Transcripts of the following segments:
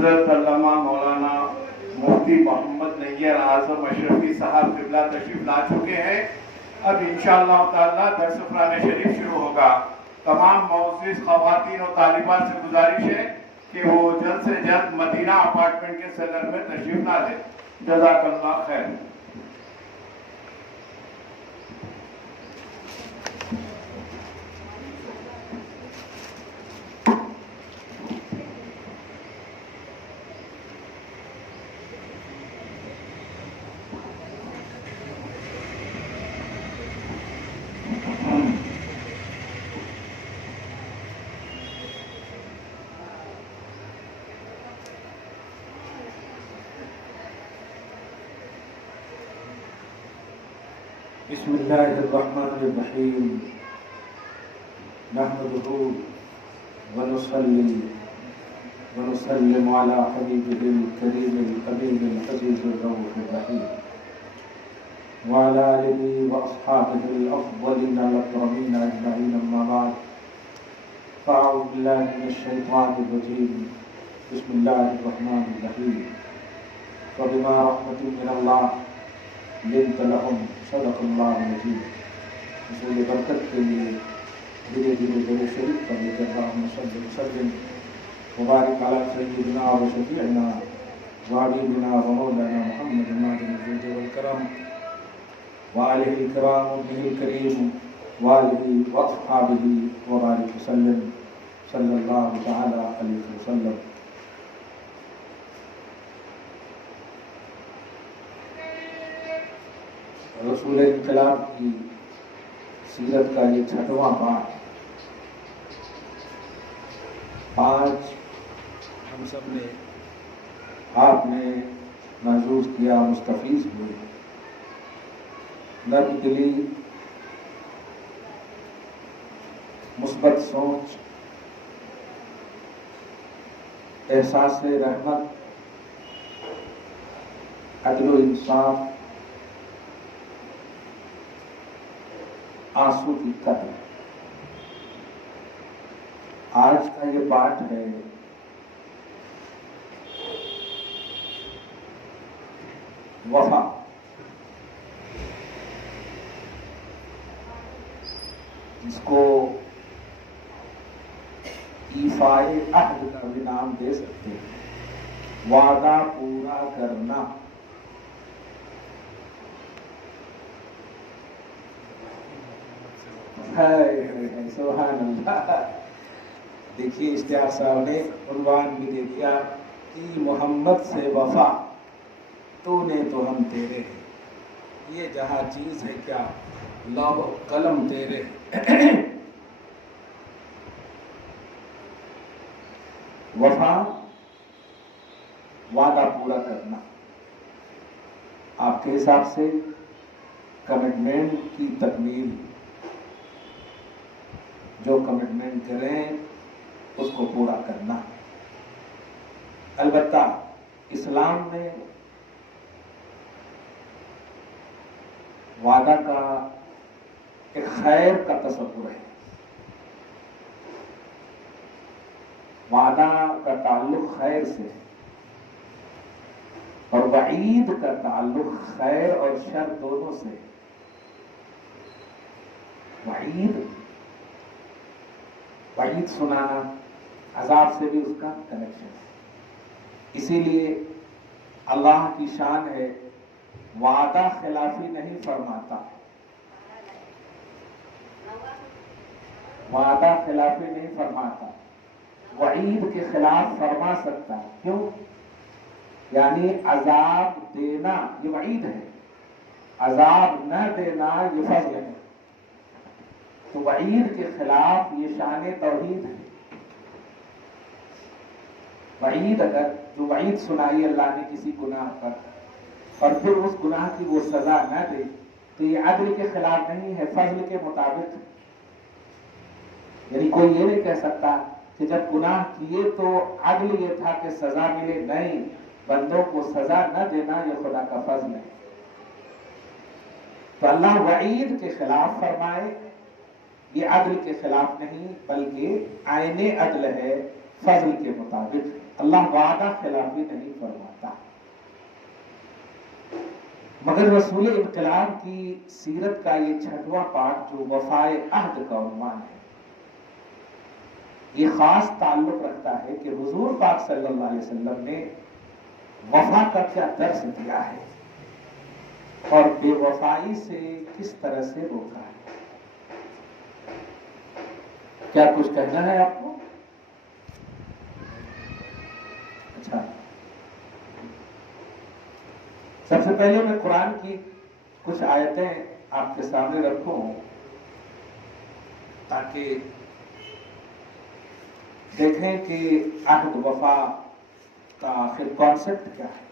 حضرت علامہ مولانا مفتی محمد نیر اعظم اشرفی صاحب قبلہ تشریف لا چکے ہیں. اب انشاءاللہ تعالی درس قرآن شریف شروع ہوگا. تمام معزز خواتین اور طالبات سے گزارش ہے کہ وہ جلد سے جلد مدینہ اپارٹمنٹ کے سیلر میں تشریف لا لیں. جزاک اللہ خیر. بسم اللہ الرحمن الرحیم. نحمده ونصلي ونسلم على حبیبه الکریم الحبیب العزیز الرؤوف الرحیم وعلى آله واصحابه الافضلین الاکرمین اجمعین. اما بعد فاعوذ باللہ من الشیطان الرجیم. بسم اللہ الرحمن الرحیم. فبما رحمت من اللہ لنت لهم صدق اللہ العظیم. حصول برکت کے لیے دھیرے دھیرے درود شریف پڑھ لے کر اللہم صلی وسلم مبارک علی سیدنا و شفیعنا و حبیبنا و مولانا محمد ناظم الجود والکرم وآلہ الکرام وابنہ الکریم وآلہ واصحابہ وبارک وسلم صلی اللہ تعالی علیہ وسلم. رسول انقلاب کی سیرت کا یہ 6واں باب. آج ہم سب نے آپ نے محظوظ کیا، مستفیض ہوئے، نرم دلی، مثبت سوچ، احساس رحمت، عدل و انصاف، آنسو کی قدر. آج کا یہ پارٹ ہے وفا. جس کو ایفائے عہد کا بھی نام دے سکتے ہیں. وعدہ پورا کرنا. سبحان اللہ. دیکھیے اشتیاق صاحب نے عنوان بھی دے دیا کہ محمد سے وفا تو نے تو ہم تیرے ہیں. یہ جہاں چیز ہے کیا لوح و قلم تیرے. وفا وعدہ پورا کرنا. آپ کے حساب سے کمٹمنٹ کی تکمیل. جو کمٹمنٹ کریں اس کو پورا کرنا. البتہ اسلام میں وعدہ کا ایک خیر کا تصور ہے. وعدہ کا تعلق خیر سے اور وعید کا تعلق خیر اور شر دونوں سے. وعید سنانا، عذاب سے بھی اس کا کنیکشن ہے. اسی لیے اللہ کی شان ہے وعدہ خلافی نہیں فرماتا. وعدہ خلافی نہیں فرماتا. وعید کے خلاف فرما سکتا ہے. کیوں؟ یعنی عذاب دینا یہ وعید ہے، عذاب نہ دینا یہ فضل ہے. تو وعید کے خلاف یہ شان توحید ہے. وعید اگر جو وعید سنائی اللہ نے کسی گناہ پر اور پھر اس گناہ کی وہ سزا نہ دے تو یہ عدل کے خلاف نہیں ہے، فضل کے مطابق. یعنی کوئی یہ نہیں کہہ سکتا کہ جب گناہ کیے تو عدل یہ تھا کہ سزا ملے. نہیں، بندوں کو سزا نہ دینا یہ خدا کا فضل ہے. تو اللہ وعید کے خلاف فرمائے یہ عدل کے خلاف نہیں بلکہ عین عدل ہے، فضل کے مطابق. اللہ وعدہ خلافی نہیں فرماتا، مگر رسول انقلاب کی سیرت کا یہ 6واں پارٹ جو وفائے عہد کا عنوان ہے، یہ خاص تعلق رکھتا ہے کہ حضور پاک صلی اللہ علیہ وسلم نے وفا کا کیا درس دیا ہے اور بے وفائی سے کس طرح سے روکا ہے۔ کیا کچھ کہنا ہے آپ کو؟ اچھا، سب سے پہلے میں قرآن کی کچھ آیتیں آپ کے سامنے رکھوں تاکہ دیکھیں کہ عہد وفا کا آخر کانسیپٹ کیا ہے،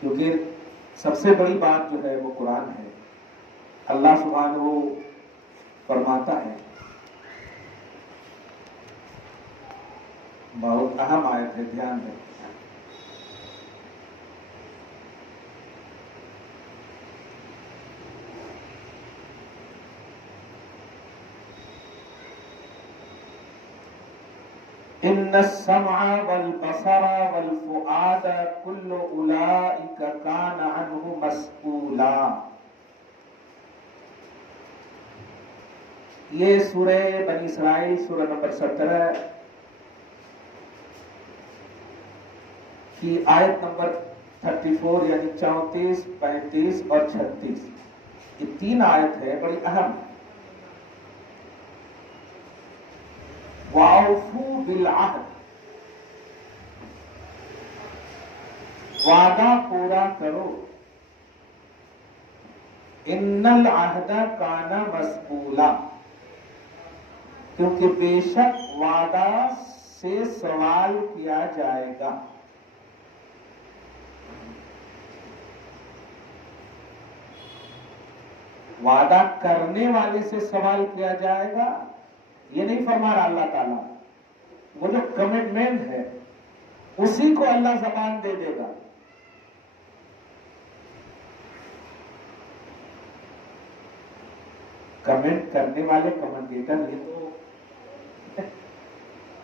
کیونکہ سب سے بڑی بات جو ہے وہ قرآن ہے۔ اللہ سبحانہ وہ فرماتا ہے، بہت اہم آیت ہے، دھیان دیں۔ ان السمع والبصر والفؤاد كل اولئک کان عنہ مسئولا۔ یہ سورہ بنی اسرائیل سورہ نمبر 17 کی آیت نمبر 34 یعنی 34، 35 اور 36، یہ 3 آیت ہے، بڑی اہم ہے۔ وَأَوْفُوا بِالْعَهْدِ، وعدہ پورا کرو، ان العہد کان مسئولا، کیونکہ بے شک وعدہ سے سوال کیا جائے گا۔ وعدہ کرنے والے سے سوال کیا جائے گا یہ نہیں فرما رہا اللہ تعالیٰ، وہ جو کمٹمنٹ ہے اسی کو اللہ زبان دے دے گا۔ کمنٹ کرنے والے کمنٹیٹر یہ تو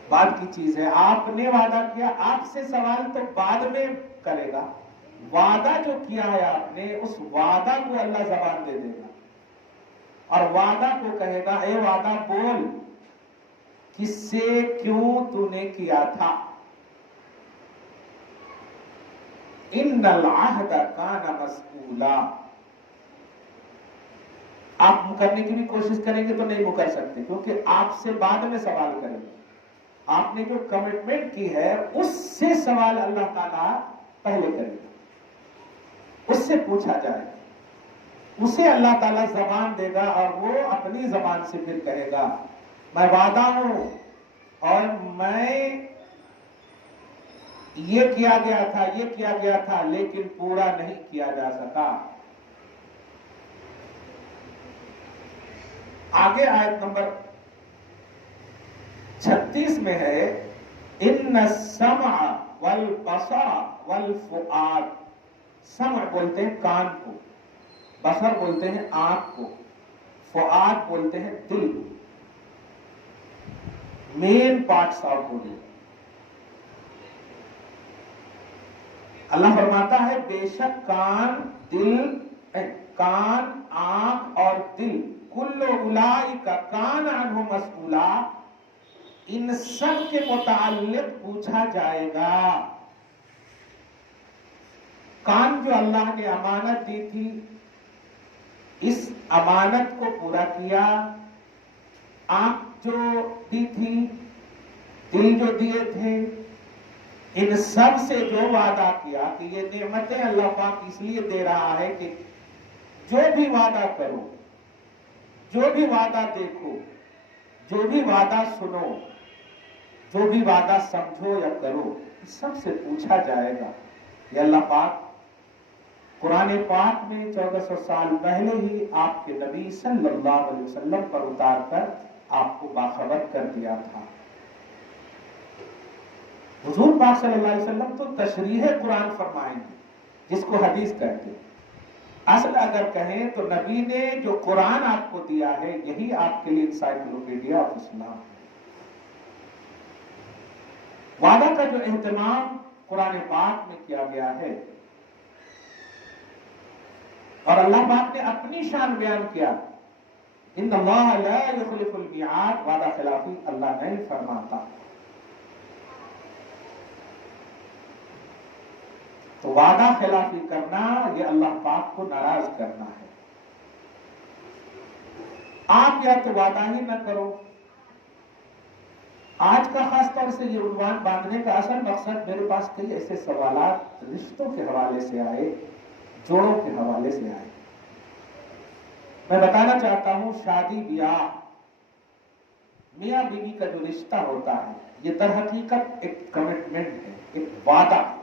بات کی چیز ہے، آپ نے وعدہ کیا، آپ سے سوال تو بعد میں کرے گا، وعدہ جو کیا ہے آپ نے اس وعدہ کو اللہ زبان دے دے گا اور وعدہ کو کہے گا، اے وعدہ بول، کس سے کیوں تو نے کیا تھا۔ ان العہد کان مسئولا، آپ مکرنے کی بھی کوشش کریں گے تو نہیں مکر سکتے، کیونکہ آپ سے بعد میں سوال کریں گے۔ آپ نے جو کمٹمنٹ کی ہے اس سے سوال اللہ تعالیٰ پہلے کرے گا، اس سے پوچھا جائے گا، اسے اللہ تعالیٰ زبان دے گا اور وہ اپنی زبان سے پھر کہے گا، میں وعدہ ہوں اور میں یہ کیا گیا تھا لیکن پورا نہیں کیا جا سکا۔ آگے آیت نمبر 36 میں ہے، ان السمع والبصر والفؤاد، سمع بولتے ہیں کان کو، بصر بولتے ہیں آنکھ کو، فؤاد بولتے ہیں دل کو، مین پارٹس آف باڈی۔ اللہ فرماتا ہے بے شک کان، آنکھ اور دل، کل اولئک کان عنہ مسئولا، ان سب کے متعلق پوچھا جائے گا۔ کان جو اللہ نے امانت دی تھی، اس امانت کو پورا کیا، آنکھ جو دی تھی، دل جو دیے تھے، ان سب سے جو وعدہ کیا کہ یہ نعمتیں اللہ پاک اس لیے دے رہا ہے کہ جو بھی وعدہ کرو، جو بھی وعدہ دیکھو، جو بھی وعدہ سنو، جو بھی وعدہ سمجھو یا کرو، اس سب سے پوچھا جائے گا۔ یہ اللہ پاک قرآن پاک میں 1400 سال پہلے ہی آپ کے نبی صلی اللہ علیہ وسلم پر اتار کر آپ کو باخبر کر دیا تھا۔ حضور پاک صلی اللہ علیہ وسلم تو تشریح قرآن فرمائیں گے، جس کو حدیث کہتے ہیں۔ اصل اگر کہیں تو نبی نے جو قرآن آپ کو دیا ہے یہی آپ کے لیے انسائکلوپیڈیا آف اسلام ہے۔ وعدہ کا جو اہتمام قرآن پاک میں کیا گیا ہے اور اللہ پاک نے اپنی شان بیان کیا، ان اللہ لا یخلف المیعاد، وعدہ خلافی اللہ نہیں فرماتا۔ تو وعدہ خلافی کرنا یہ اللہ پاک کو ناراض کرنا ہے۔ آپ یا تو وعدہ ہی نہ کرو۔ آج کا خاص طور سے یہ عنوان باندھنے کا اصل مقصد، میرے پاس کئی ایسے سوالات رشتوں کے حوالے سے آئے، جوڑوں کے حوالے سے آئے۔ میں بتانا چاہتا ہوں، شادی بیاہ، میاں بیوی کا جو رشتہ ہوتا ہے یہ در حقیقت ایک کمٹمنٹ ہے، ایک وعدہ ہے،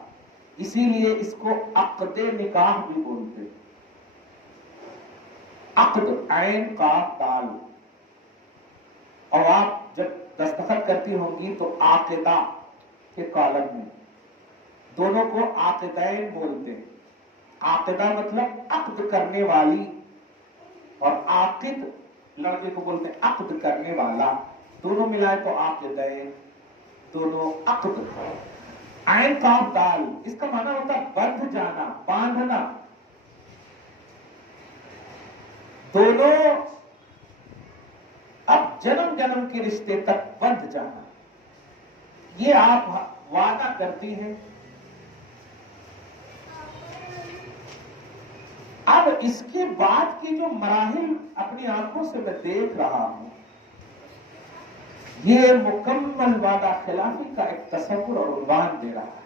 اسی لیے اس کو عقد نکاح بھی بولتے ہیں۔ عقد، عین قاف دال، اور آپ جب دستخط کرتی ہوں گی تو عاقدہ کے کالم میں دونوں کو عاقدین بولتے ہیں۔ عاقدہ مطلب عقد کرنے والی، اور عاقد لڑکے کو بولتے ہیں عقد کرنے والا، دونوں ملائے تو عاقدین، دونوں عقد۔ عین قاف دال، اس کا معنی ہوتا ہے بندھ جانا، باندھنا، دونوں اب جنم جنم کے رشتے تک بندھ جانا، یہ آپ وعدہ کرتی ہیں۔ اب اس کے بعد کی جو مراحل اپنی آنکھوں سے میں دیکھ رہا ہوں، یہ مکمل وعدہ خلافی کا ایک تصور اور عنوان دے رہا ہے۔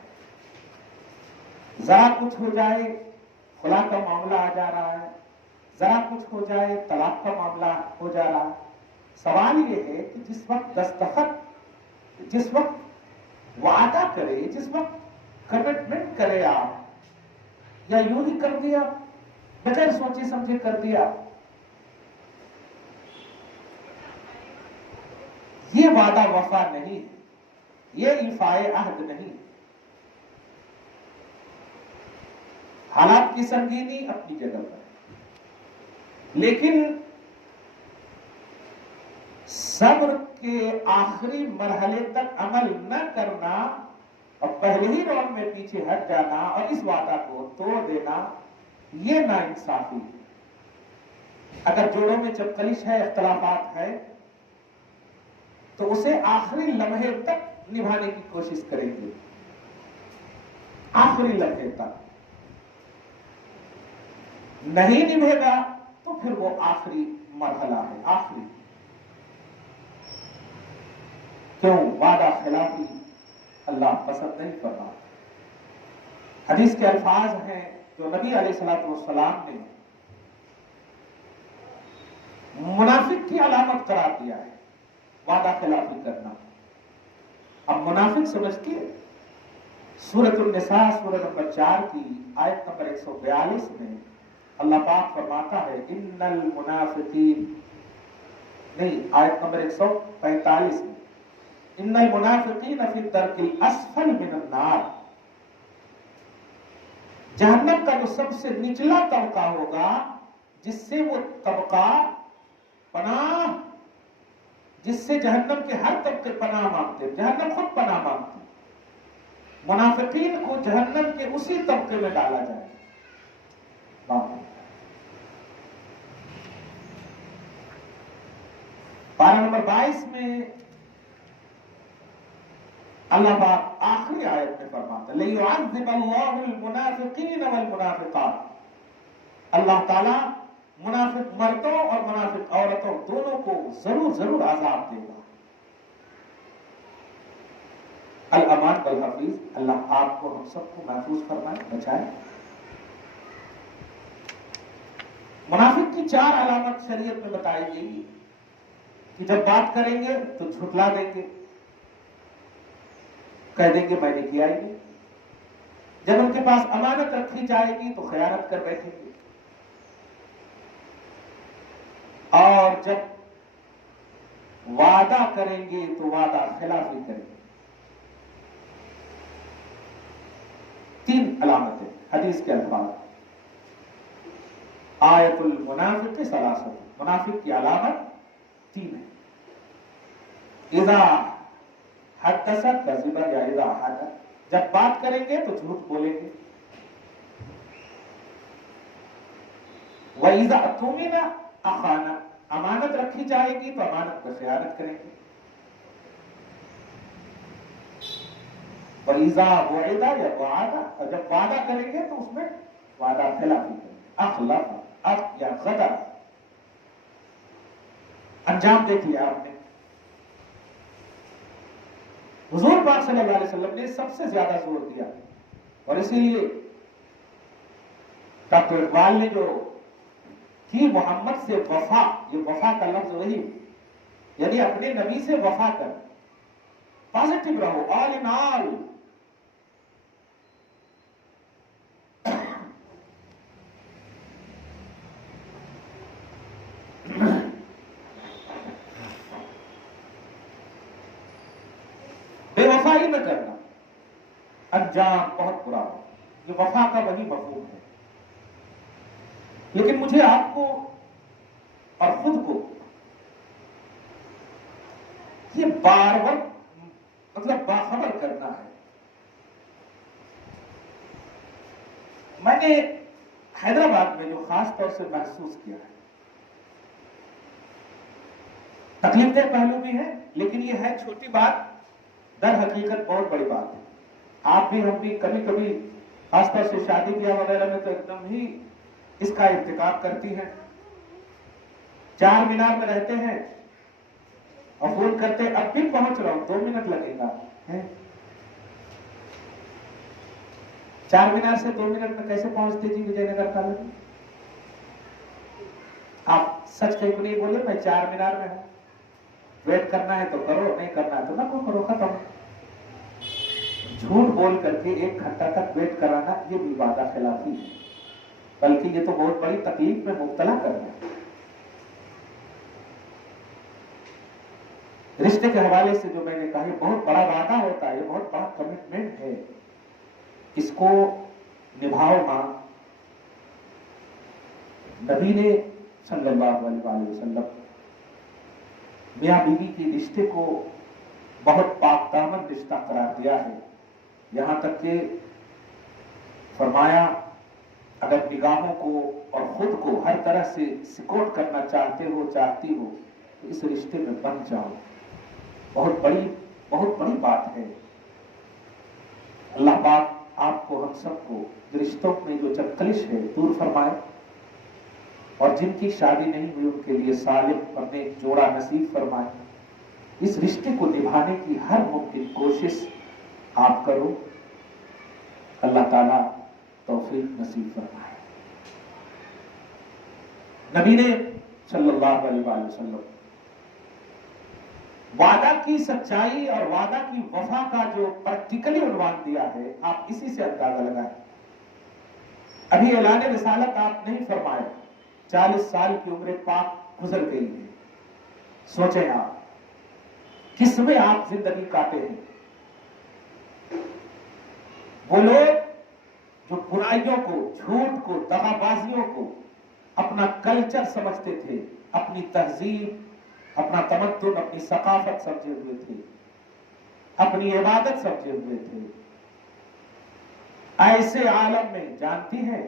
ذرا کچھ ہو جائے خلا کا معاملہ آ جا رہا ہے، ذرا کچھ ہو جائے طلاق کا معاملہ ہو جا رہا ہے۔ سوال یہ ہے کہ جس وقت دستخط، جس وقت وعدہ کرے، جس وقت کمٹمنٹ کرے آپ، یا یوں ہی کر دیا، بغیر سوچے سمجھے کر دیا، یہ وعدہ وفا نہیں ہے، یہ ایفائے عہد نہیں ہے۔ حالات کی سنگینی اپنی جگہ پر، لیکن صبر کے آخری مرحلے تک عمل نہ کرنا اور پہلے ہی راؤنڈ میں پیچھے ہٹ جانا اور اس وعدہ کو توڑ دینا، یہ ناانصافی ہے۔ اگر جوڑوں میں چپکلش ہے، اختلافات ہے، تو اسے آخری لمحے تک نبھانے کی کوشش کریں گے، آخری لمحے تک۔ نہیں نبھے گا تو پھر وہ آخری مرحلہ ہے، آخری۔ کیوں؟ وعدہ خلافی اللہ پسند نہیں کرتا۔ حدیث کے الفاظ ہیں جو نبی علیہ الصلوۃ والسلام نے منافق کی علامت قرار دیا ہے، وعدہ خلافی کرنا۔ اب منافق سمجھتی ہے، سورۃ النساء سورہ نمبر 4 کی آیت نمبر 142 میں اللہ پاک فرماتا ہے، ان المنافقین، نہیں، آیت نمبر 145 میں، ان المنافقین فی الدرک الاسفل من النار، جہنم کا جو سب سے نچلا طبقہ ہوگا، جس سے وہ طبقہ پناہ، جس سے جہنم کے ہر طبقے پناہ مانگتے، جہنم خود پناہ مانگتی، منافقین کو جہنم کے اسی طبقے میں ڈالا جائے۔ پارہ نمبر 22 میں اللہ پاک آخری آیت میں فرماتا ہے، لِيُعَذِّبَ اللَّهُ الْمُنَافِقِينَ وَالْمُنَافِقَاتِ، اللہ تعالیٰ منافق مردوں اور منافق عورتوں دونوں کو ضرور عذاب دے گا۔ الامان والحفیظ، اللہ آپ کو ہم سب کو محفوظ فرمائے، بچائے۔ منافق کی 4 علامت شریعت میں بتائی گئی کہ جب بات کریں گے تو جھٹلا دیں گے، کہہ دیں گے میں نے کیا ہی نہیں، جب ان کے پاس امانت رکھی جائے گی تو خیانت کر بیٹھیں گے، اور جب وعدہ کریں گے تو وعدہ خلافی کریں گے۔ 3 علامتیں حدیث کے الفاظ، آیت المنافق ثلاثۃ، منافق کی علامت 3 ہے۔ اذا حدث کذب یا اذا حدث، جب بات کریں گے تو جھوٹ بولیں گے. وَإِذَا اؤْتُمِنَ أَخَانَ، امانت رکھی جائے گی تو امانت پر خیانت کریں گے. وَإِذَا وُعِدَ یا وعدہ، اور جب وعدہ کریں گے تو اس میں وعدہ خلافی کریں گے. اخلف یا غدر. انجام دیکھ لیا آپ نے. حضور پاک صلی اللہ علیہ وسلم نے سب سے زیادہ زور دیا، اور اسی لیے ڈاکٹر اقبال نے جو کی محمد سے وفا، یہ وفا کا لفظ وہی، یعنی اپنے نبی سے وفا کر، پازیٹو رہو، آل ان آل. بے وفائی نہ کرنا، انجام بہت برا ہو. یہ وفا کا وہی مفہوم ہے. لیکن مجھے آپ کو اور خود کو یہ بار بار مطلب باخبر کرنا ہے. میں نے حیدرآباد میں جو خاص طور سے محسوس کیا ہے، تکلیف دہ پہلو بھی ہے، لیکن یہ ہے چھوٹی بات، در حقیقت بہت بڑی بات ہے. آپ بھی ہم بھی کبھی کبھی خاص طور سے شادی بیاہ وغیرہ میں تو ایک دم ہی اس کا ارتکاب کرتی ہیں. چار مینار میں رہتے ہیں اور فون کرتے اب بھی پہنچ رہا ہوں 2 منٹ لگے گا. چار مینار سے 2 منٹ میں کیسے پہنچتے جی وجے نگر کالج؟ آپ سچ کہیں کو نہیں بولے میں 4 مینار میں ہوں. ویٹ کرنا ہے تو کرو، نہیں کرنا ہے تو نہ کرو، ختم. جھوٹ بول کر کے 1 گھنٹہ تک ویٹ کرانا یہ بھی وعدہ خلافی ہے، بلکہ یہ تو بہت بڑی تکلیف میں مبتلا کرنا ہے. رشتے کے حوالے سے جو میں نے کہا یہ بہت بڑا وعدہ ہوتا ہے، یہ بہت بڑا کمٹمنٹ ہے. اس کو نبھاؤ نا. نبی نے صلی اللہ علیہ وسلم میاں بیوی کے رشتے کو بہت پاک دامن رشتہ قرار دیا ہے. یہاں تک کہ فرمایا اگر نگاہوں کو اور خود کو ہر طرح سے سکوٹ کرنا چاہتے ہو، چاہتی ہو تو اس رشتے میں بن جاؤ. بہت بڑی بات ہے. اللہ پاک آپ کو ہم سب کو رشتوں میں جو چکلش ہے دور فرمائے، اور جن کی شادی نہیں ہوئی ان کے لیے صالح اور نیک جوڑا نصیب فرمائے. اس رشتے کو نبھانے کی ہر ممکن کوشش آپ کرو. اللہ تعالیٰ توفیق نصیب فرمائے. نبی نے صلی اللہ علیہ وسلم وعدہ کی سچائی اور وعدہ کی وفا کا جو پریکٹیکلی عنوان دیا ہے، آپ اسی سے اندازہ لگائیں. ابھی اعلان رسالت آپ نہیں فرمائے، 40 سال کی عمر پاک گزر گئی ہے. سوچیں آپ کس میں آپ زندگی کاٹے ہیں. وہ لوگ جو برائیوں کو، جھوٹ کو، دغا بازیوں کو اپنا کلچر سمجھتے تھے، اپنی تہذیب، اپنا تمدن، اپنی ثقافت سمجھے ہوئے تھے، اپنی عبادت سمجھے ہوئے تھے، ایسے عالم میں جانتی ہیں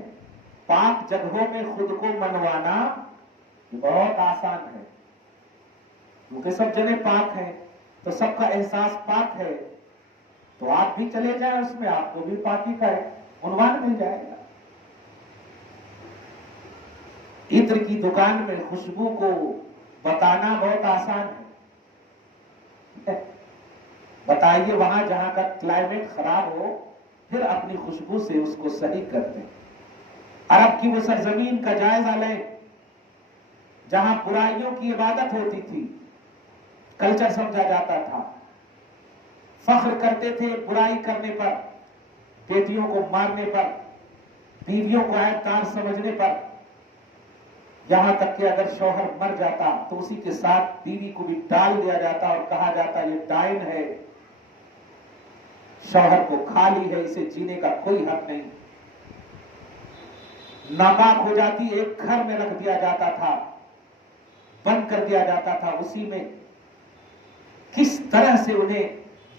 پاک جگہوں میں خود کو منوانا بہت آسان ہے. کیونکہ سب جنے پاک ہیں تو سب کا احساس پاک ہے، تو آپ بھی چلے جائیں اس میں، آپ کو بھی پاکی کا عنوان مل جائے گا. عطر کی دکان میں خوشبو کو بتانا بہت آسان ہے. بتائیے وہاں جہاں کا کلائمیٹ خراب ہو، پھر اپنی خوشبو سے اس کو صحیح کرتے. عرب کی وہ سرزمین کا جائزہ لیں جہاں برائیوں کی عبادت ہوتی تھی، کلچر سمجھا جاتا تھا، فخر کرتے تھے برائی کرنے پر، بیٹیوں کو مارنے پر، بیویوں کو عیبدار سمجھنے پر. یہاں تک کہ اگر شوہر مر جاتا تو اسی کے ساتھ بیوی کو بھی ڈال دیا جاتا اور کہا جاتا یہ ڈائن ہے، شوہر کو کھا لی ہے، اسے جینے کا کوئی حق نہیں. ناپاک ہو جاتی ایک گھر میں رکھ دیا جاتا تھا، بند کر دیا جاتا تھا. اسی میں کس طرح سے انہیں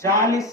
40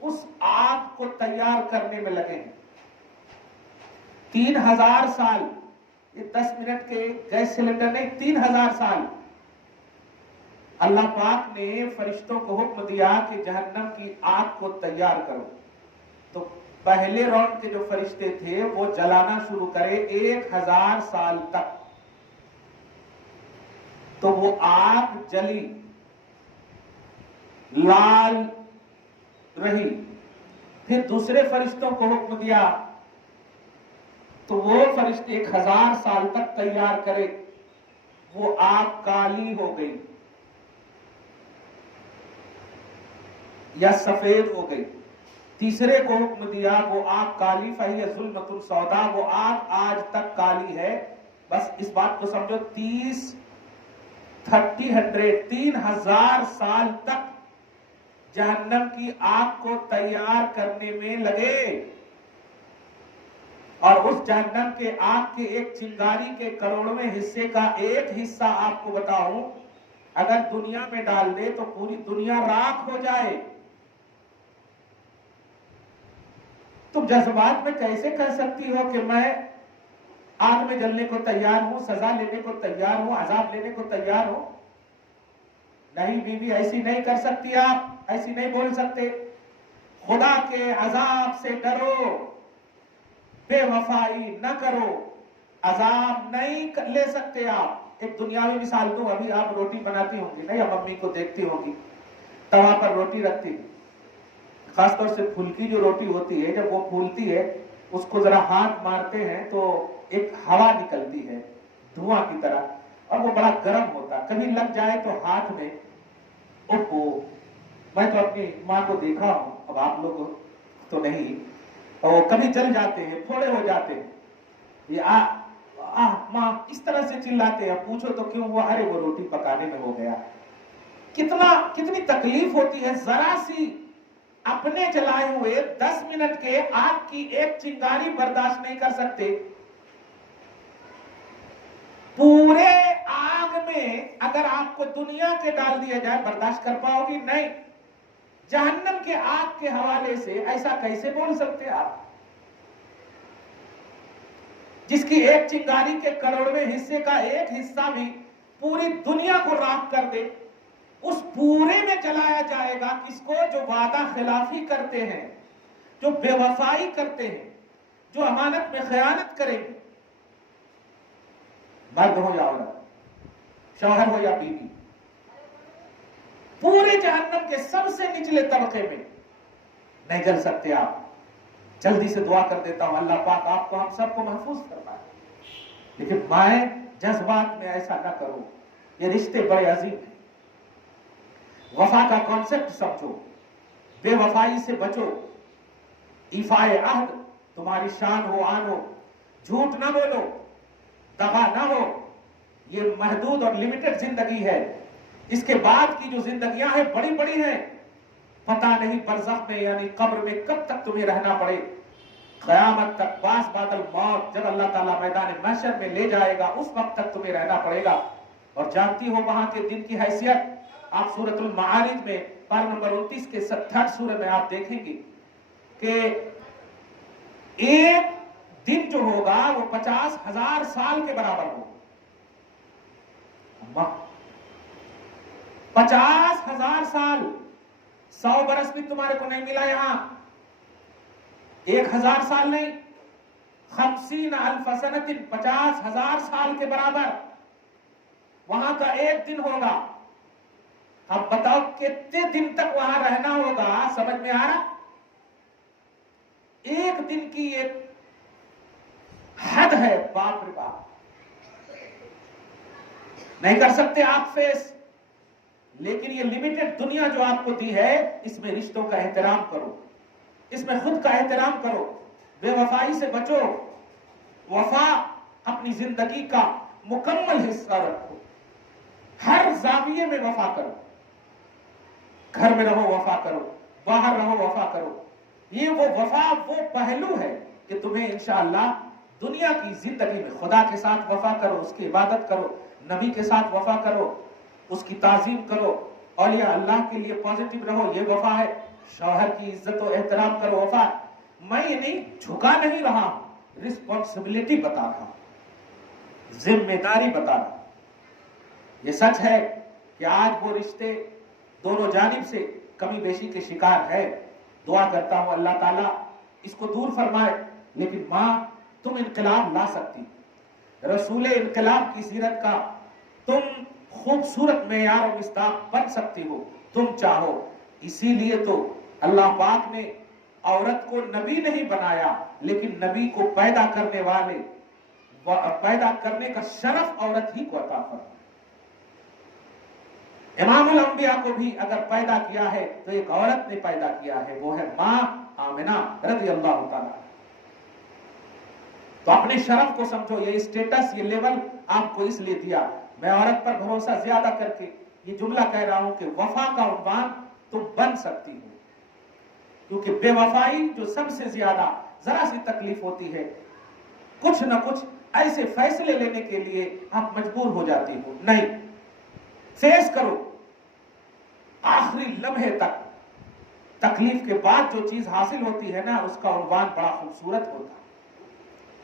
اس آگ کو تیار کرنے میں لگے ہیں. 3000 سال. یہ 10 منٹ کے گیس سلنڈر نہیں، 3000 سال. اللہ پاک نے فرشتوں کو حکم دیا کہ جہنم کی آگ کو تیار کرو. تو پہلے راؤنڈ کے جو فرشتے تھے وہ جلانا شروع کرے 1000 سال تک. تو وہ آگ جلی، لال رہی. پھر دوسرے فرشتوں کو حکم دیا تو وہ فرشتے 1000 سال تک تیار کرے. وہ آگ کالی ہو گئی یا سفید ہو گئی. تیسرے کو حکم دیا، وہ آگ کالی فہی ظلمۃ سودا، وہ آگ آج تک کالی ہے. بس اس بات کو سمجھو، 3000 سال تک جہنم کی آگ کو تیار کرنے میں لگے. اور اس جہنم کے آگ کے ایک چنگاری کے کروڑویں حصے کا ایک حصہ آپ کو بتاؤں، اگر دنیا میں ڈال دے تو پوری دنیا راکھ ہو جائے. تم جذبات میں کیسے کہہ سکتی ہو کہ میں آگ میں جلنے کو تیار ہوں، سزا لینے کو تیار ہوں، عذاب لینے کو تیار ہوں؟ نہیں بیوی، ایسی نہیں کر سکتی، آپ ایسی نہیں بول سکتے. خدا کے عذاب سے ڈرو، بے وفائی نہ کرو، عذاب نہیں لے سکتے آپ. ایک دنیاوی مثال دوں، ابھی آپ روٹی بناتی ہوں گی نہیں، اب امی کو دیکھتی ہوں گی توا پر روٹی رکھتی، خاص طور سے پھلکی جو روٹی ہوتی ہے جب وہ پھولتی ہے اس کو ذرا ہاتھ مارتے ہیں تو ایک ہوا نکلتی ہے دھواں کی طرح، اور وہ بڑا گرم ہوتا. کبھی لگ جائے تو ہاتھ میں، اوہو، میں تو اپنی ماں کو دیکھا ہوں، اب آپ لوگ تو نہیں، اور کبھی جل جاتے ہیں، پھوڑے ہو جاتے ہیں، یہ ماں اس طرح سے چلاتے ہیں. پوچھو تو کیوں ہوا؟ ارے وہ روٹی پکانے میں ہو گیا. کتنی تکلیف ہوتی ہے. ذرا سی اپنے جلائے ہوئے 10 منٹ کے آگ کی ایک چنگاری برداشت نہیں کر سکتے. پورے آگ میں اگر آپ کو دنیا کے ڈال دیا جائے برداشت کر پاؤ گی؟ نہیں. جہنم کے آگ کے حوالے سے ایسا کیسے بول سکتے آپ؟ جس کی ایک چنگاری کے کروڑویں حصے کا ایک حصہ بھی پوری دنیا کو راکھ کر دے، اس پورے میں جلایا جائے گا کس کو؟ جو وعدہ خلافی کرتے ہیں، جو بے وفائی کرتے ہیں، جو امانت میں خیانت کریں گے، مرد ہو یا عورت، شوہر ہو یا بیوی. پورے جہنم کے سب سے نچلے طبقے میں نہیں جل سکتے آپ. جلدی سے دعا کر دیتا ہوں اللہ پاک آپ کو ہم سب کو محفوظ فرمائے. لیکن مائیں جذبات میں ایسا نہ کرو، یہ رشتے بڑے عظیم ہیں. وفا کا کانسیپٹ سمجھو، بے وفائی سے بچو، ایفائے عہد تمہاری شان ہو، آن ہو، جھوٹ نہ بولو، دغا نہ ہو. یہ محدود اور لمیٹڈ زندگی ہے. اس کے بعد کی جو زندگیاں ہیں بڑی بڑی ہیں. پتہ نہیں برزخ میں یعنی قبر میں کب تک تمہیں رہنا پڑے، قیامت تک، باس بادل موت، جب اللہ تعالیٰ میدان محشر میں لے جائے گا اس وقت تک تمہیں رہنا پڑے گا. اور جانتی ہو وہاں کے دن کی حیثیت؟ آپ سورۃ المعارج میں پارہ نمبر 29 کے 3rd سورہ میں آپ دیکھیں گے کہ ایک دن جو ہوگا وہ 50,000 سال کے برابر ہوگا. 50,000 سال. 100 برس بھی تمہارے کو نہیں ملا یہاں. 1000 سال نہیں، 50,000 سنۃ، 50,000 سال کے برابر وہاں کا ایک دن ہوگا. اب بتاؤ کتنے دن تک وہاں رہنا ہوگا؟ سمجھ میں آ رہا؟ ایک دن کی ایک حد ہے. باپ رے باپ، نہیں کر سکتے آپ فیس. لیکن یہ لمیٹڈ دنیا جو آپ کو دی ہے اس میں رشتوں کا احترام کرو، اس میں خود کا احترام کرو، بے وفائی سے بچو. وفا اپنی زندگی کا مکمل حصہ رکھو. ہر زاویے میں وفا کرو. گھر میں رہو وفا کرو، باہر رہو وفا کرو. یہ وہ وفا وہ پہلو ہے کہ تمہیں انشاءاللہ دنیا کی زندگی میں خدا کے ساتھ وفا کرو، اس کی عبادت کرو، نبی کے ساتھ وفا کرو، اس کی تعظیم کرو، اولیاء اللہ کے لیے پازیٹیو رہو. یہ وفا ہے. شوہر کی عزت و احترام کرو وفا. میں یہ نہیں جھکا نہیں رہا ہوں, رسپانسبلٹی بتا رہا ہوں, ذمہ داری بتا رہا ہوں. یہ سچ ہے کہ آج وہ رشتے دونوں جانب سے کمی بیشی کے شکار ہے. دعا کرتا ہوں اللہ تعالیٰ اس کو دور فرمائے. لیکن ماں تم انقلاب لا سکتی, رسول انقلاب کی سیرت کا تم خوبصورت معیار و مصداق بن سکتی ہو, تم چاہو. اسی لیے تو اللہ پاک نے عورت کو نبی نہیں بنایا, لیکن نبی کو پیدا کرنے والے, پیدا کرنے کا شرف عورت ہی کو عطا فرمایا. امام الانبیاء کو بھی اگر پیدا کیا ہے تو ایک عورت نے پیدا کیا ہے, وہ ہے ماں آمنہ رضی اللہ تعالیٰ. تو اپنے شرف کو سمجھو. یہ اسٹیٹس, یہ لیول آپ کو اس لیے دیا. میں عورت پر بھروسہ زیادہ کر کے یہ جملہ کہہ رہا ہوں کہ وفا کا عنوان تم بن سکتی ہو, کیونکہ بے وفائی جو سب سے زیادہ ذرا سی تکلیف ہوتی ہے, کچھ نہ کچھ ایسے فیصلے لینے کے لیے آپ مجبور ہو جاتی ہو. نہیں, فیس کرو آخری لمحے تک. تکلیف کے بعد جو چیز حاصل ہوتی ہے نا, اس کا عنوان بڑا خوبصورت ہوتا ہے,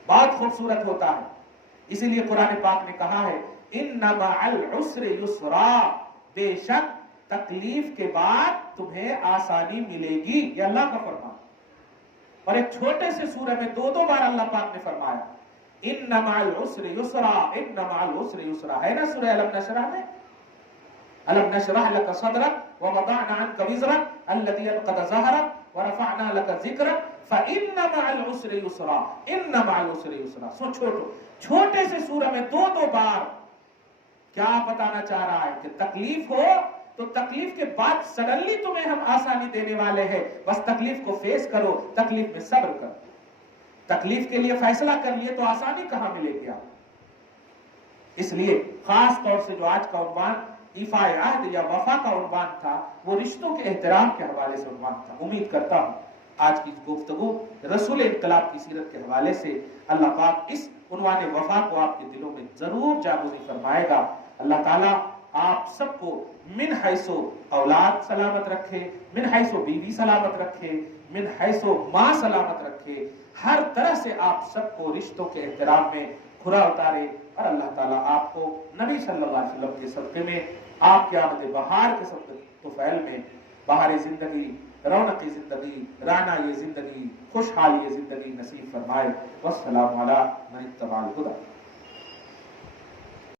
بہت خوبصورت ہوتا ہے. اسی لیے قرآن پاک نے کہا ہے ان مع العسر یسرا, بے شک تکلیف کے بعد تمہیں آسانی ملے گی. یہ اللہ کا فرمان. اور ایک چھوٹے سے سورہ میں دو بار اللہ پاک نے فرمایا ان مع العسر یسرا, ان مع العسر یسرا. ہے نا سورہ الم نشرح میں, الم نشرح لك صدرك ووضعنا عنك وزرك الذي انقض ظهرك ورفعنا لك ذكرك فان مع العسر يسرا, ان مع العسر يسرا. سو چھوٹے سے سورہ میں دو بار کیا بتانا چاہ رہا ہے کہ تکلیف ہو تو تکلیف کے بعد سڈنلی تمہیں ہم آسانی دینے والے ہیں. بس تکلیف کو فیس کرو, تکلیف میں صبر کرو. تکلیف کے لیے فیصلہ کر لیے تو آسانی کہاں ملے گی آپ. اس لیے خاص طور سے جو آج کا عنوان ایفاء عہد یا وفا کا عنوان تھا, وہ رشتوں کے احترام کے حوالے سے عنوان تھا. امید کرتا ہوں آج کی گفتگو رسول انقلاب کی سیرت کے حوالے سے اللہ پاک اس عنوان وفا کو آپ کے دلوں میں ضرور جاگزی فرمائے گا. اللہ تعالیٰ آپ سب کو من حیث اولاد سلامت رکھے, من حیث بیوی سلامت رکھے, من حیث ماں سلامت رکھے. ہر طرح سے آپ سب کو رشتوں کے احترام میں کھرا اتارے. اور اللہ تعالیٰ آپ کو نبی صلی اللہ علیہ وسلم کے صدقے میں, آپ کے آمد بہار کے صدقے طفیل میں بہار زندگی, رونق زندگی, رانا یہ زندگی, خوشحالی زندگی نصیب فرمائے. والسلام علی من اتبع الہدی.